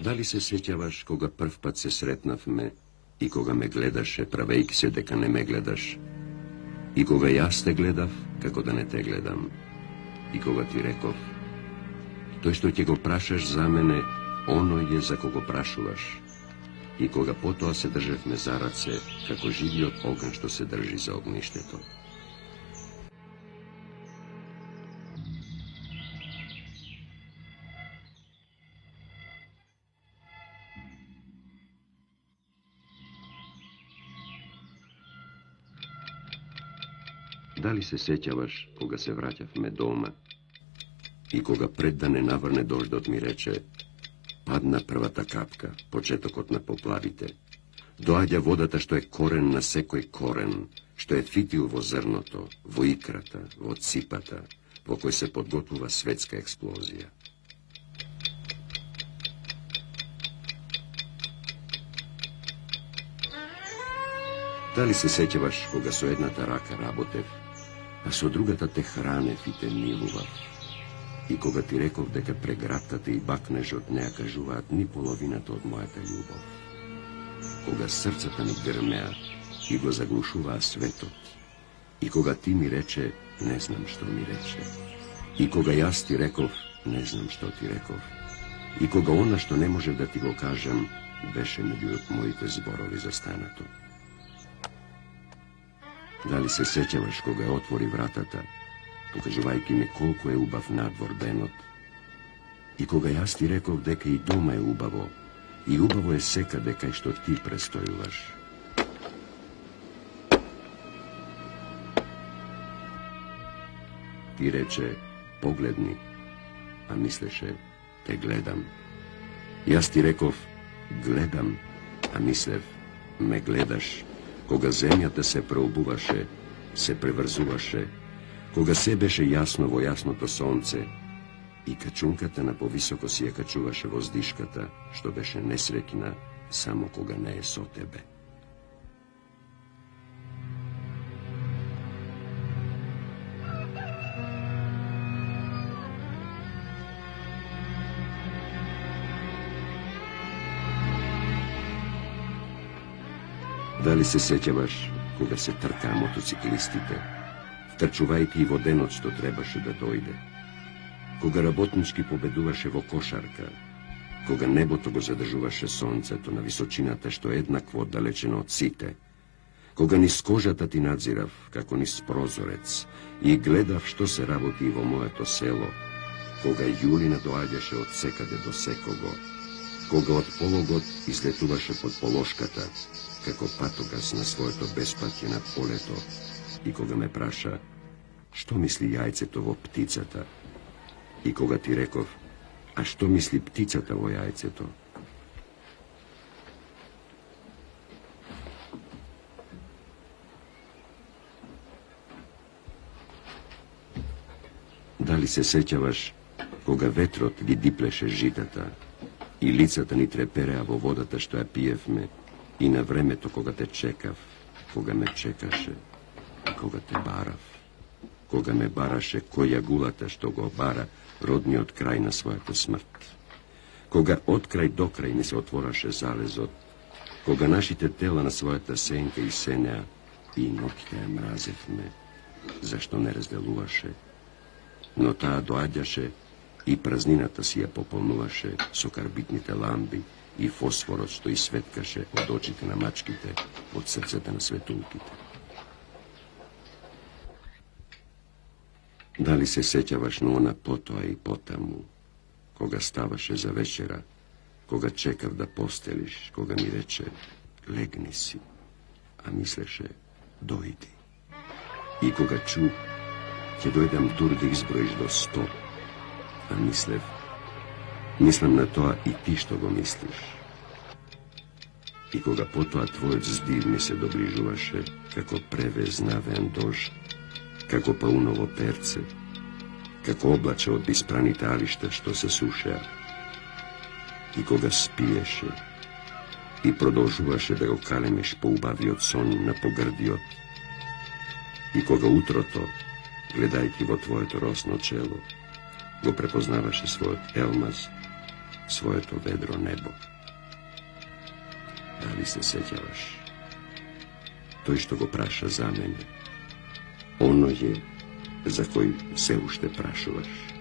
Дали се сеќаваш кога прв пат се сретнавме и кога ме гледаше, правејки се дека не ме гледаш, и кога јас те гледав, како да не те гледам, и кога ти реков, тој што ќе го прашаш за мене, оној е за кого прашуваш, и кога потоа се држевме за раце, како живиот оган што се држи за огништето. Дали се сеќаваш кога се враќавме дома и кога пред да не наврне дождот ми рече, падна првата капка, почетокот на поплавите. Доаѓа водата што е корен на секој корен, што е фитил во зрното, во икрата, во ципата, во кој се подготвува светска експлозија. Дали се сеќаваш кога со едната рака работев, а со другата те хранев и те милував, и кога ти реков дека прегратката и бакнежот не ја кажуваат ни половината од мојата љубов, кога срцата ми грмеа и го заглушуваа светот, и кога ти ми рече, не знам што ми рече, и кога јас ти реков, не знам што ти реков, и кога она што не можев да ти го кажем, беше меѓу моите зборови за станато. Дали се сеќаваш кога ја отвори вратата, покажувајќи ми колку е убав надвор денот, и кога јас ти реков дека и дома е убаво, и убаво е секаде кај што ти престојуваш. Ти рече, погледни, а мислеше, те гледам. Јас ти реков, гледам, а мислев, ме гледаш. Кога земјата се преобуваше, се преврзуваше, кога се беше јасно во јасното сонце, и качунката на повисоко си ја качуваше во здишката, што беше несреќна само кога не е со тебе. Дали се сеќаваш кога се тркаа мотоциклистите, втрчувајќи и во денот што требаше да дојде, кога работнички победуваше во кошарка, кога небото го задржуваше сонцето на височината што еднакво оддалечено од сите, кога низ кожата ти надзирав како низ прозорец и гледав што се работи во моето село, кога Јулина доаѓаше од секаде до секого, кога од пологот излетуваше под полошката, како патогас на своето беспатје над полето, и кога ме праша, што мисли јајцето во птицата, и кога ти реков, а што мисли птицата во јајцето? Дали се сеќаваш кога ветрот ги диплеше житата и лицата ни трепереа во водата што ја пиевме, и на времето кога те чекав, кога ме чекаше, кога те барав, кога ме бараше кој јагулата што го бара родниот крај на својата смрт, кога од крај до крај ни се отвораше залезот, кога нашите тела на својата сенка и сенеа и ноќта ја мразевме, зашто не разделуваше, но таа доаѓаше и празнината си ја пополнуваше со карбитните ламби и фосфорот што исветкаше од очите на мачките, од срцата на светулките. Дали се сеќаваш на она потоа и потаму, кога ставаше за вечера, кога чекав да постелиш, кога ми рече, легни си, а мислеше, дојди. И кога чу, ќе дојдам тур да изброиш до 100, а мислам на тоа и ти што го мислиш. И кога потоа твојот здив ми се доближуваше, како превезнавен дожд, како пауново перце, како облаче од испраните алишта што се сушеа, и кога спиеше и продолжуваше да го калемиш по убавиот сон на погрдиот, и кога утрото, гледајќи во твоето росно чело, го препознаваше својот елмаз svoje to vedro nebo. Da li se sjećavaš? To je što go praša za mene. Ono je za koji se ušte prašovaš.